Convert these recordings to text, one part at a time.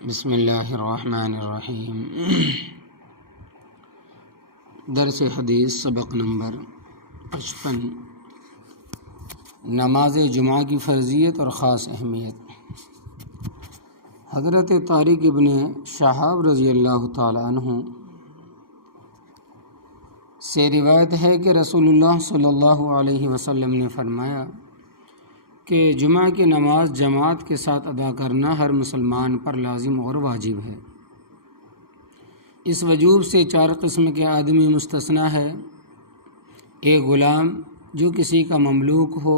بسم اللہ الرحمن الرحیم۔ درس حدیث سبق نمبر 55، نماز جمعہ کی فرضیت اور خاص اہمیت۔ حضرت طارق ابن شہاب رضی اللہ تعالی عنہ سے روایت ہے کہ رسول اللہ صلی اللہ علیہ وسلم نے فرمایا کہ جمعہ کی نماز جماعت کے ساتھ ادا کرنا ہر مسلمان پر لازم اور واجب ہے۔ اس وجوب سے 4 قسم کے آدمی مستثنیٰ ہے: ایک غلام جو کسی کا مملوک ہو،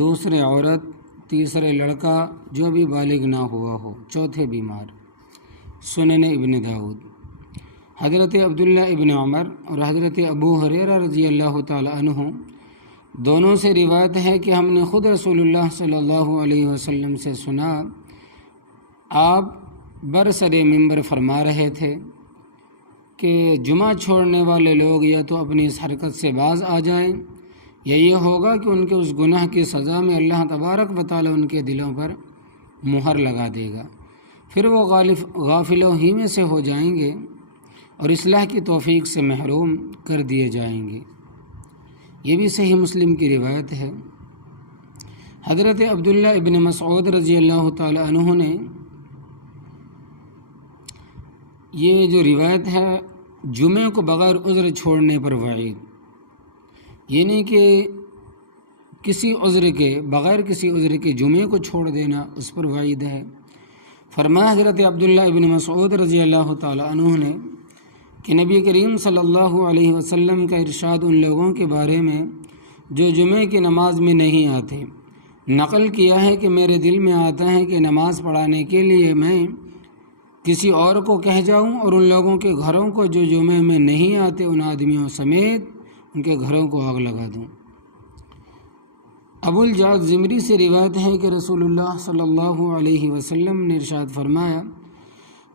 دوسرے عورت، تیسرے لڑکا جو ابھی بالغ نہ ہوا ہو، چوتھے بیمار۔ سنن ابن داؤد۔ حضرت عبداللہ ابن عمر اور حضرت ابو ہریرہ رضی اللہ تعالی عنہ دونوں سے روایت ہے کہ ہم نے خود رسول اللہ صلی اللہ علیہ وسلم سے سنا، آپ برسر منبر فرما رہے تھے کہ جمعہ چھوڑنے والے لوگ یا تو اپنی اس حرکت سے باز آ جائیں یا یہ ہوگا کہ ان کے اس گناہ کی سزا میں اللہ تبارک و تعالی ان کے دلوں پر مہر لگا دے گا، پھر وہ غافلوں ہی میں سے ہو جائیں گے اور اصلاح کی توفیق سے محروم کر دیے جائیں گے۔ یہ بھی صحیح مسلم کی روایت ہے۔ حضرت عبداللہ ابن مسعود رضی اللہ تعالی عنہ نے یہ جو روایت ہے جمعے کو بغیر عذر چھوڑنے پر وعید، یعنی کہ بغیر کسی عذر کے جمعے کو چھوڑ دینا، اس پر وعید ہے۔ فرمایا حضرت عبداللہ ابن مسعود رضی اللہ تعالی عنہ نے کہ نبی کریم صلی اللہ علیہ وسلم کا ارشاد ان لوگوں کے بارے میں جو جمعے کی نماز میں نہیں آتے نقل کیا ہے کہ میرے دل میں آتا ہے کہ نماز پڑھانے کے لیے میں کسی اور کو کہہ جاؤں اور ان لوگوں کے گھروں کو جو جمعے میں نہیں آتے ان آدمیوں سمیت ان کے گھروں کو آگ لگا دوں۔ ابو الجعد زمری سے روایت ہے کہ رسول اللہ صلی اللہ علیہ وسلم نے ارشاد فرمایا،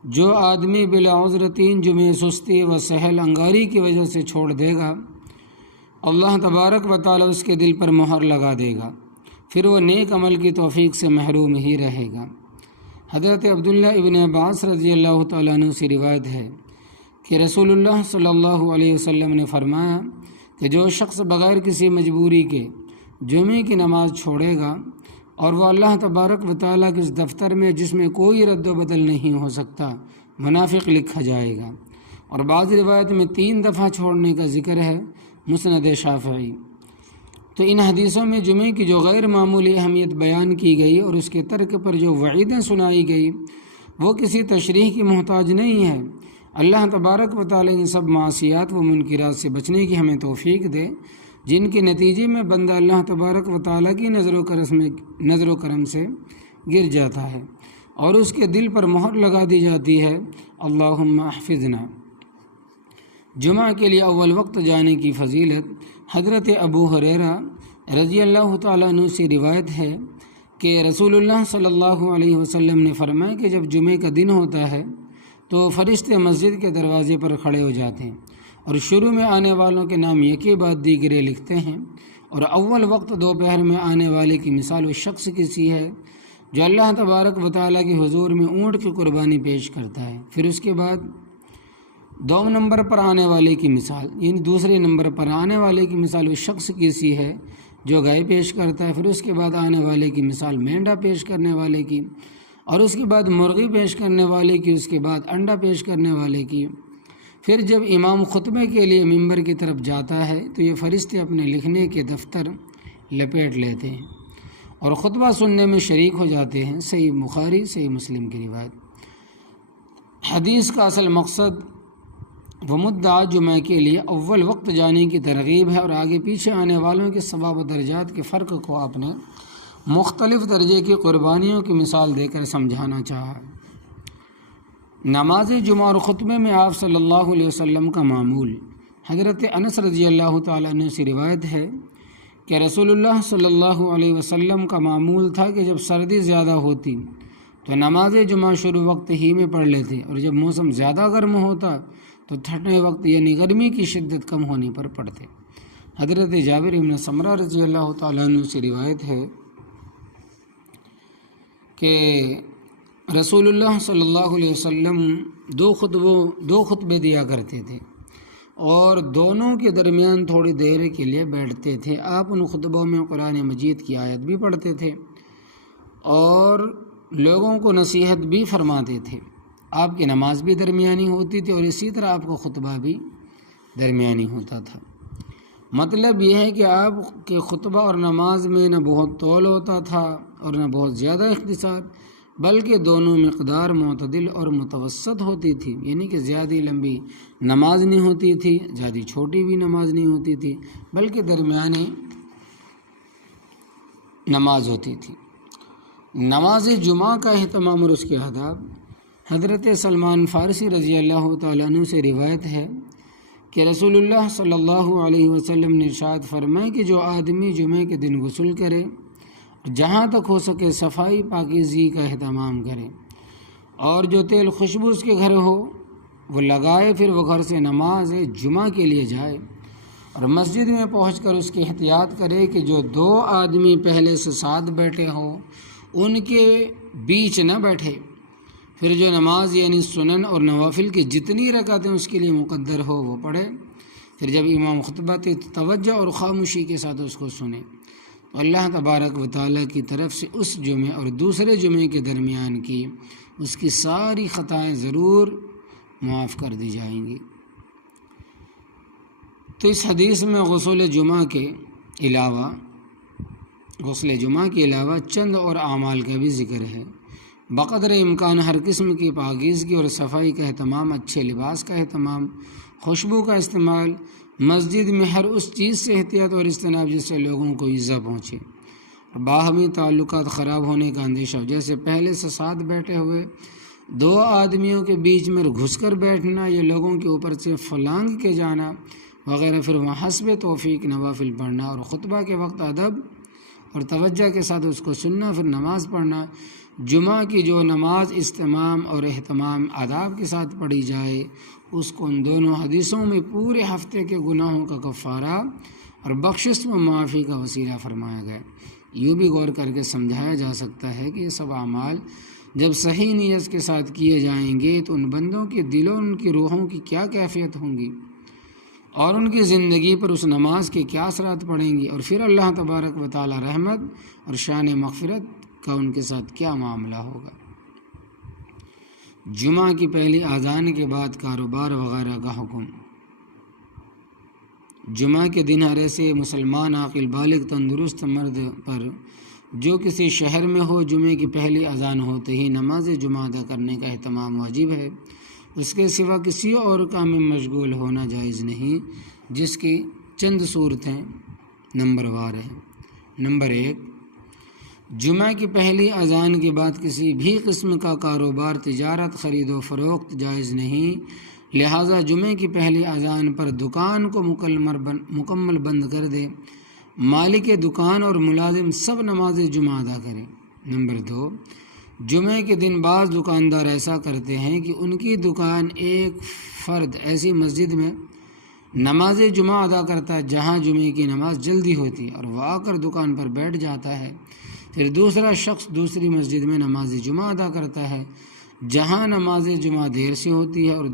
جو آدمی بلا عذر 3 جمعے سستی و سہل انگاری کی وجہ سے چھوڑ دے گا، اللہ تبارک و تعالی اس کے دل پر مہر لگا دے گا، پھر وہ نیک عمل کی توفیق سے محروم ہی رہے گا۔ حضرت عبداللہ ابن عباس رضی اللہ تعالیٰ عنہ سے روایت ہے کہ رسول اللہ صلی اللہ علیہ وسلم نے فرمایا کہ جو شخص بغیر کسی مجبوری کے جمعے کی نماز چھوڑے گا اور وہ اللہ تبارک و تعالیٰ کے اس دفتر میں جس میں کوئی رد و بدل نہیں ہو سکتا منافق لکھا جائے گا۔ اور بعض روایت میں 3 دفعہ چھوڑنے کا ذکر ہے، مسند شافعی۔ تو ان حدیثوں میں جمعے کی جو غیر معمولی اہمیت بیان کی گئی اور اس کے ترک پر جو وعیدیں سنائی گئی وہ کسی تشریح کی محتاج نہیں ہے۔ اللہ تبارک و تعالیٰ ان سب معصیات و منکرات سے بچنے کی ہمیں توفیق دے جن کے نتیجے میں بندہ اللہ تبارک و تعالیٰ کی نظر و کرم سے گر جاتا ہے اور اس کے دل پر مہر لگا دی جاتی ہے۔ اللہم احفظنا۔ جمعہ کے لیے اول وقت جانے کی فضیلت۔ حضرت ابو ہریرہ رضی اللہ تعالیٰ عنہ سے روایت ہے کہ رسول اللہ صلی اللہ علیہ وسلم نے فرمایا کہ جب جمعے کا دن ہوتا ہے تو فرشتے مسجد کے دروازے پر کھڑے ہو جاتے ہیں اور شروع میں آنے والوں کے نام یکے بعد دیگرے لکھتے ہیں، اور اول وقت دوپہر میں آنے والے کی مثال اس شخص کی سی ہے جو اللہ تبارک و تعالیٰ کے حضور میں اونٹ کی قربانی پیش کرتا ہے۔ پھر اس کے بعد 2 نمبر پر آنے والے کی مثال، یعنی دوسرے نمبر پر آنے والے کی مثال اس شخص کی سی ہے جو گائے پیش کرتا ہے۔ پھر اس کے بعد آنے والے کی مثال مینڈا پیش کرنے والے کی، اور اس کے بعد مرغی پیش کرنے والے کی، اس کے بعد انڈا پیش کرنے والے کی۔ پھر جب امام خطبے کے لیے ممبر کی طرف جاتا ہے تو یہ فرشتے اپنے لکھنے کے دفتر لپیٹ لیتے ہیں اور خطبہ سننے میں شریک ہو جاتے ہیں۔ صحیح بخاری، صحیح مسلم کی روایت۔ حدیث کا اصل مقصد وہ مدعا جمعہ کے لیے اول وقت جانے کی ترغیب ہے اور آگے پیچھے آنے والوں کے ثواب و درجات کے فرق کو آپ نے مختلف درجے کی قربانیوں کی مثال دے کر سمجھانا چاہا۔ نماز جمعہ اور خطبے میں آپ صلی اللہ علیہ وسلم کا معمول۔ حضرت انس رضی اللہ تعالیٰ عنہ سے روایت ہے کہ رسول اللہ صلی اللہ علیہ وسلم کا معمول تھا کہ جب سردی زیادہ ہوتی تو نماز جمعہ شروع وقت ہی میں پڑھ لیتے اور جب موسم زیادہ گرم ہوتا تو ٹھنڈے وقت یعنی گرمی کی شدت کم ہونے پر پڑھتے۔ حضرت جابر بن سمرہ رضی اللہ تعالیٰ عنہ سے روایت ہے کہ رسول اللہ صلی اللہ علیہ وسلم دو خطبے دیا کرتے تھے اور دونوں کے درمیان تھوڑی دیر کے لیے بیٹھتے تھے۔ آپ ان خطبوں میں قرآن مجید کی آیت بھی پڑھتے تھے اور لوگوں کو نصیحت بھی فرماتے تھے۔ آپ کی نماز بھی درمیانی ہوتی تھی اور اسی طرح آپ کا خطبہ بھی درمیانی ہوتا تھا۔ مطلب یہ ہے کہ آپ کے خطبہ اور نماز میں نہ بہت طول ہوتا تھا اور نہ بہت زیادہ اختصار، بلکہ دونوں مقدار معتدل اور متوسط ہوتی تھی، یعنی کہ زیادہ لمبی نماز نہیں ہوتی تھی، زیادہ چھوٹی بھی نماز نہیں ہوتی تھی، بلکہ درمیانی نماز ہوتی تھی۔ نماز جمعہ کا اہتمام اور اس کے آداب۔ حضرت سلمان فارسی رضی اللہ تعالیٰ عنہ سے روایت ہے کہ رسول اللہ صلی اللہ علیہ وسلم نے ارشاد فرمائے کہ جو آدمی جمعے کے دن غسل کرے، جہاں تک ہو سکے صفائی پاکیزگی کا اہتمام کرے، اور جو تیل خوشبو اس کے گھر ہو وہ لگائے، پھر وہ گھر سے نماز جمعہ کے لیے جائے اور مسجد میں پہنچ کر اس کی احتیاط کرے کہ جو دو آدمی پہلے سے ساتھ بیٹھے ہوں ان کے بیچ نہ بیٹھے، پھر جو نماز یعنی سنن اور نوافل کی جتنی رکعتیں اس کے لیے مقدر ہو وہ پڑھے، پھر جب امام خطبہ دے تو توجہ اور خاموشی کے ساتھ اس کو سنے، تو اللہ تبارک و تعالیٰ کی طرف سے اس جمعے اور دوسرے جمعے کے درمیان کی اس کی ساری خطائیں ضرور معاف کر دی جائیں گی۔ تو اس حدیث میں غسل جمعہ کے علاوہ چند اور اعمال کا بھی ذکر ہے۔ بقدر امکان ہر قسم کی پاکیزگی اور صفائی کا اہتمام، اچھے لباس کا اہتمام، خوشبو کا استعمال، مسجد میں ہر اس چیز سے احتیاط اور اجتناب جس سے لوگوں کو ایذا پہنچے، باہمی تعلقات خراب ہونے کا اندیشہ ہو، جیسے پہلے سے ساتھ بیٹھے ہوئے دو آدمیوں کے بیچ میں گھس کر بیٹھنا یا لوگوں کے اوپر سے پھلانگ کے جانا وغیرہ، پھر وہاں حسب توفیق نوافل پڑھنا اور خطبہ کے وقت ادب اور توجہ کے ساتھ اس کو سننا، پھر نماز پڑھنا۔ جمعہ کی جو نماز استمام اور اہتمام آداب کے ساتھ پڑھی جائے اس کو ان دونوں حدیثوں میں پورے ہفتے کے گناہوں کا کفارہ اور بخشش و معافی کا وسیلہ فرمایا گیا۔ یوں بھی غور کر کے سمجھایا جا سکتا ہے کہ یہ سب اعمال جب صحیح نیت کے ساتھ کیے جائیں گے تو ان بندوں کے دلوں ان کی روحوں کی کیا کیفیت ہوں گی اور ان کی زندگی پر اس نماز کے کیا اثرات پڑیں گی، اور پھر اللہ تبارک و تعالی رحمت اور شان مغفرت کا ان کے ساتھ کیا معاملہ ہوگا۔ جمعہ کی پہلی اذان کے بعد کاروبار وغیرہ کا حکم۔ جمعہ کے دن ہر ایسے مسلمان عاقل بالغ تندرست مرد پر جو کسی شہر میں ہو جمعے کی پہلی اذان ہوتے ہی نماز جمعہ ادا کرنے کا اہتمام واجب ہے۔ اس کے سوا کسی اور کام میں مشغول ہونا جائز نہیں، جس کی چند صورتیں نمبر وار ہیں۔ نمبر 1، جمعہ کی پہلی اذان کے بعد کسی بھی قسم کا کاروبار، تجارت، خرید و فروخت جائز نہیں، لہٰذا جمعے کی پہلی اذان پر دکان کو مکمل بند کر دے، مالک دکان اور ملازم سب نماز جمعہ ادا کریں۔ نمبر 2، جمعے کے دن بعض دکاندار ایسا کرتے ہیں کہ ان کی دکان ایک فرد ایسی مسجد میں نماز جمعہ ادا کرتا ہے جہاں جمعے کی نماز جلدی ہوتی ہے اور وہ آ کر دکان پر بیٹھ جاتا ہے، پھر دوسرا شخص دوسری مسجد میں نماز جمعہ ادا کرتا ہے جہاں نماز جمعہ دیر سے ہوتی ہے اور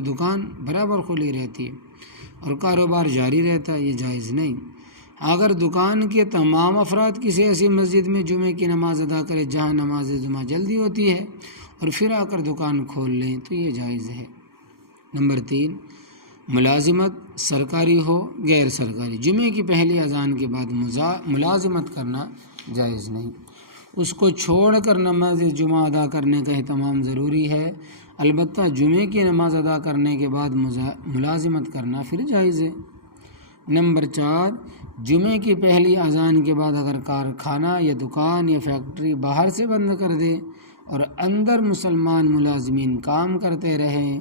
دکان برابر کھلی رہتی ہے اور کاروبار جاری رہتا ہے، یہ جائز نہیں۔ اگر دکان کے تمام افراد کسی ایسی مسجد میں جمعے کی نماز ادا کرے جہاں نماز جمعہ جلدی ہوتی ہے اور پھر آ کر دکان کھول لیں تو یہ جائز ہے۔ نمبر 3، ملازمت سرکاری ہو غیر سرکاری، جمعے کی پہلی اذان کے بعد ملازمت کرنا جائز نہیں، اس کو چھوڑ کر نماز جمعہ ادا کرنے کا اہتمام ضروری ہے، البتہ جمعے کی نماز ادا کرنے کے بعد ملازمت کرنا پھر جائز ہے۔ نمبر 4، جمعے کی پہلی اذان کے بعد اگر کارخانہ یا دکان یا فیکٹری باہر سے بند کر دے اور اندر مسلمان ملازمین کام کرتے رہیں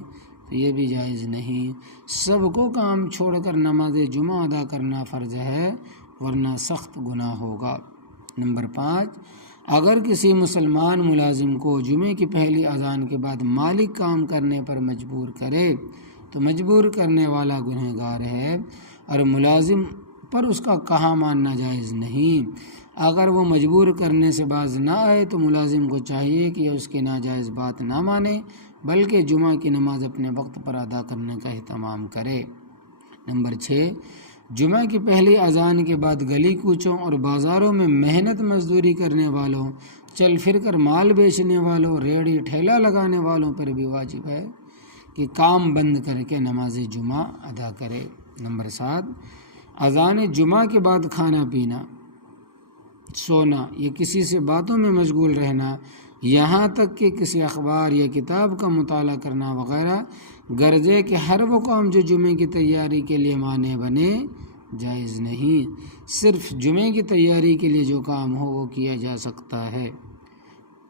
تو یہ بھی جائز نہیں، سب کو کام چھوڑ کر نماز جمعہ ادا کرنا فرض ہے ورنہ سخت گناہ ہوگا۔ نمبر 5، اگر کسی مسلمان ملازم کو جمعے کی پہلی اذان کے بعد مالک کام کرنے پر مجبور کرے تو مجبور کرنے والا گنہگار ہے اور ملازم پر اس کا کہا ماننا جائز نہیں۔ اگر وہ مجبور کرنے سے باز نہ آئے تو ملازم کو چاہیے کہ اس کی ناجائز بات نہ مانے بلکہ جمعہ کی نماز اپنے وقت پر ادا کرنے کا اہتمام کرے۔ نمبر 6، جمعہ کی پہلی اذان کے بعد گلی کوچوں اور بازاروں میں محنت مزدوری کرنے والوں، چل پھر کر مال بیچنے والوں، ریڑھی ٹھیلا لگانے والوں پر بھی واجب ہے کہ کام بند کر کے نماز جمعہ ادا کرے۔ نمبر 7، اذان جمعہ کے بعد کھانا پینا، سونا یا کسی سے باتوں میں مشغول رہنا، یہاں تک کہ کسی اخبار یا کتاب کا مطالعہ کرنا وغیرہ، غرضے کہ ہر وہ کام جو جمعے کی تیاری کے لیے مانع بنے جائز نہیں، صرف جمعے کی تیاری کے لیے جو کام ہو وہ کیا جا سکتا ہے۔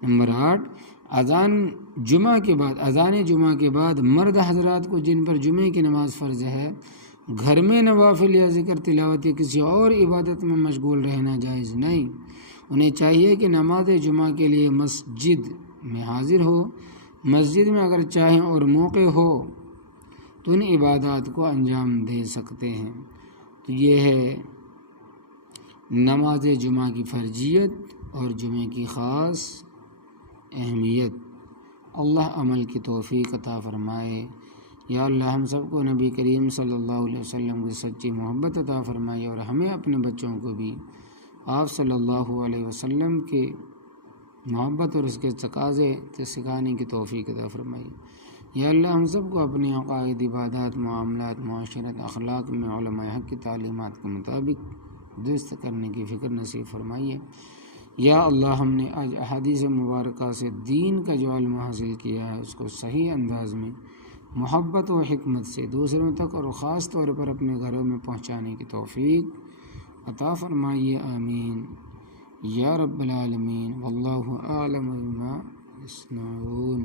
نمبر 8، اذان جمعہ کے بعد مرد حضرات کو جن پر جمعے کی نماز فرض ہے گھر میں نوافل یا ذکر تلاوت یا کسی اور عبادت میں مشغول رہنا جائز نہیں۔ انہیں چاہیے کہ نماز جمعہ کے لیے مسجد میں حاضر ہو، مسجد میں اگر چاہیں اور موقع ہو تو ان عبادات کو انجام دے سکتے ہیں۔ تو یہ ہے نماز جمعہ کی فرضیت اور جمعے کی خاص اہمیت۔ اللہ عمل کی توفیق عطا فرمائے۔ یا اللہ ہم سب کو نبی کریم صلی اللہ علیہ وسلم کی سچی محبت عطا فرمائے اور ہمیں اپنے بچوں کو بھی آپ صلی اللہ علیہ وسلم کے محبت اور اس کے تقاضے سکھانے کی توفیق عطا فرمائے۔ یا اللہ ہم سب کو اپنے عقائد، عبادات، معاملات، معاشرت، اخلاق میں علماء حق کی تعلیمات کے مطابق درست کرنے کی فکر نصیب فرمائیے۔ یا اللہ ہم نے آج احادیث مبارکہ سے دین کا جو علم حاصل کیا ہے اس کو صحیح انداز میں محبت و حکمت سے دوسروں تک اور خاص طور پر اپنے گھروں میں پہنچانے کی توفیق عطا فرمائیے، آمین یا رب العالمین۔ واللہ اعلم بما یصنعون۔